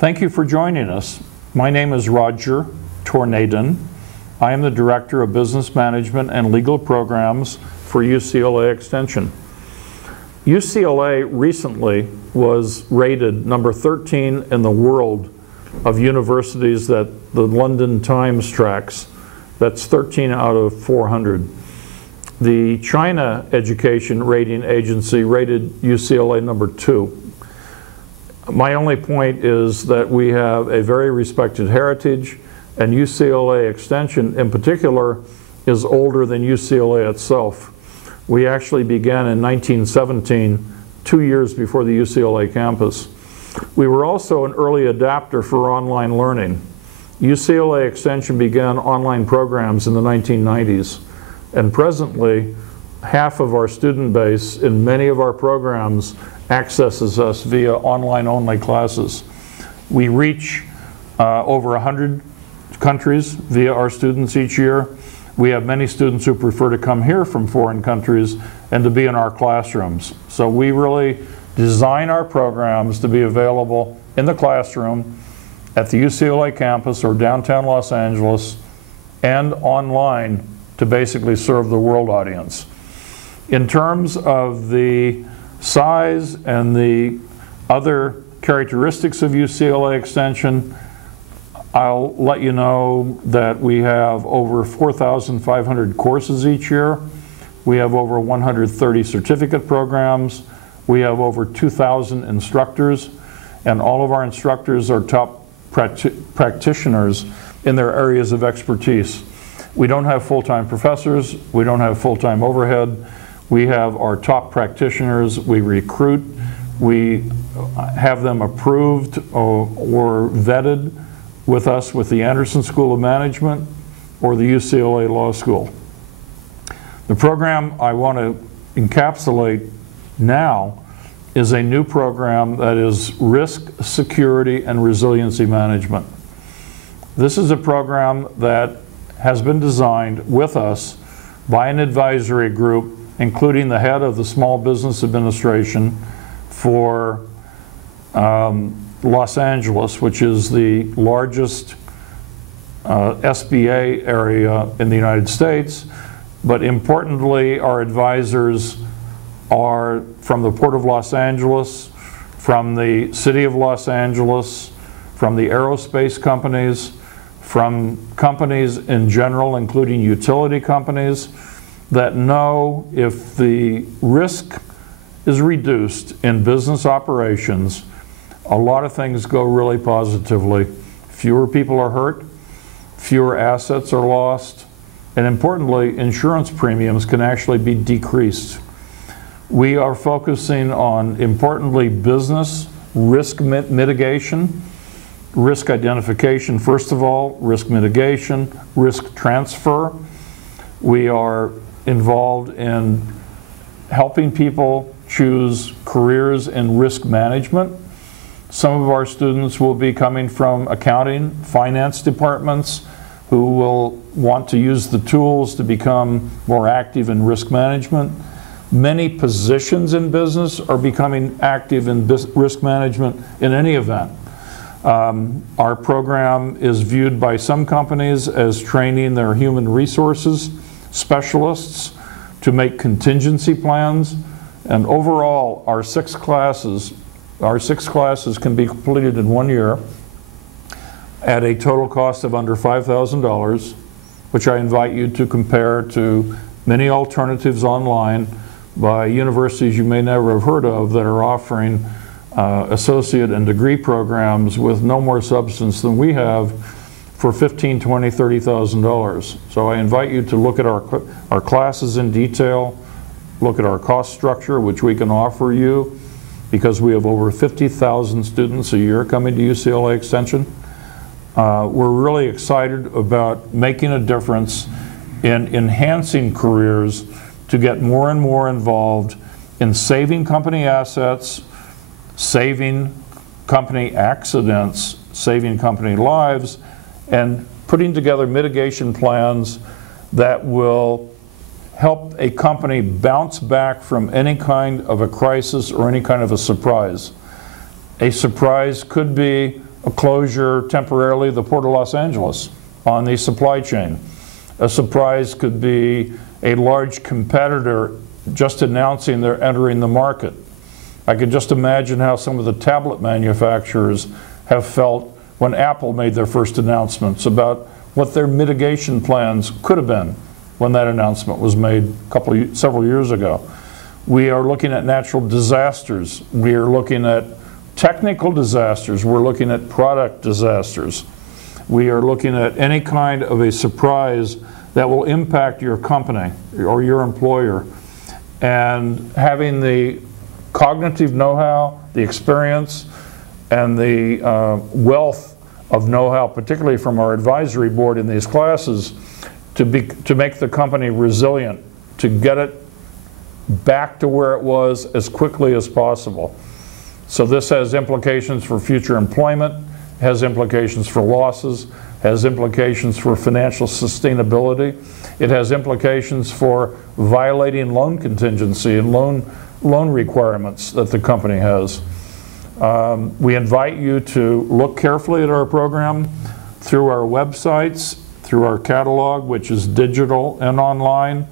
Thank you for joining us. My name is Roger Tornadin. I am the Director of Business Management and Legal Programs for UCLA Extension. UCLA recently was rated number 13 in the world of universities that the London Times tracks. That's 13 out of 400. The China Education Rating Agency rated UCLA number 2. My only point is that we have a very respected heritage, and UCLA Extension in particular is older than UCLA itself. We actually began in 1917, 2 years before the UCLA campus. We were also an early adapter for online learning. UCLA Extension began online programs in the 1990s, and presently half of our student base in many of our programs accesses us via online-only classes. We reach over 100 countries via our students each year. We have many students who prefer to come here from foreign countries and to be in our classrooms. So we really design our programs to be available in the classroom, at the UCLA campus or downtown Los Angeles, and online to basically serve the world audience. In terms of the size and the other characteristics of UCLA Extension, I'll let you know that we have over 4,500 courses each year. We have over 130 certificate programs. We have over 2,000 instructors, and all of our instructors are top practitioners in their areas of expertise. We don't have full-time professors. We don't have full-time overhead. We have our top practitioners. We recruit. We have them approved or vetted with us with the Anderson School of Management or the UCLA Law School. The program I want to encapsulate now is a new program that is Risk, Security, and Resiliency Management. This is a program that has been designed with us by an advisory group, including the head of the Small Business Administration for Los Angeles, which is the largest SBA area in the United States. But importantly, our advisors are from the Port of Los Angeles, from the City of Los Angeles, from the aerospace companies, from companies in general, including utility companies, that know if the risk is reduced in business operations, a lot of things go really positively. Fewer people are hurt, fewer assets are lost, and importantly, insurance premiums can actually be decreased. We are focusing on, importantly, business risk mitigation, risk identification first of all, risk mitigation, risk transfer. We are involved in helping people choose careers in risk management. Some of our students will be coming from accounting, finance departments, who will want to use the tools to become more active in risk management. Many positions in business are becoming active in risk management in any event. Our program is viewed by some companies as training their human resources specialists to make contingency plans, and overall our six classes can be completed in 1 year at a total cost of under $5,000, which I invite you to compare to many alternatives online by universities you may never have heard of that are offering associate and degree programs with no more substance than we have for $15,000, $20,000, $30,000. So I invite you to look at our classes in detail, look at our cost structure, which we can offer you, because we have over 50,000 students a year coming to UCLA Extension. We're really excited about making a difference in enhancing careers to get more and more involved in saving company assets, saving company accidents, saving company lives, and putting together mitigation plans that will help a company bounce back from any kind of a crisis or any kind of a surprise. A surprise could be a closure temporarily of the Port of Los Angeles on the supply chain. A surprise could be a large competitor just announcing they're entering the market. I could just imagine how some of the tablet manufacturers have felt when Apple made their first announcements about what their mitigation plans could have been when that announcement was made several years ago. We are looking at natural disasters. We are looking at technical disasters. We're looking at product disasters. We are looking at any kind of a surprise that will impact your company or your employer. And having the cognitive know-how, the experience, and the wealth of know-how, particularly from our advisory board in these classes, to make the company resilient, to get it back to where it was as quickly as possible. So this has implications for future employment, has implications for losses, has implications for financial sustainability. It has implications for violating loan contingency and loan requirements that the company has. We invite you to look carefully at our program through our websites, through our catalog, which is digital and online,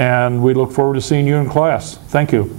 and we look forward to seeing you in class. Thank you.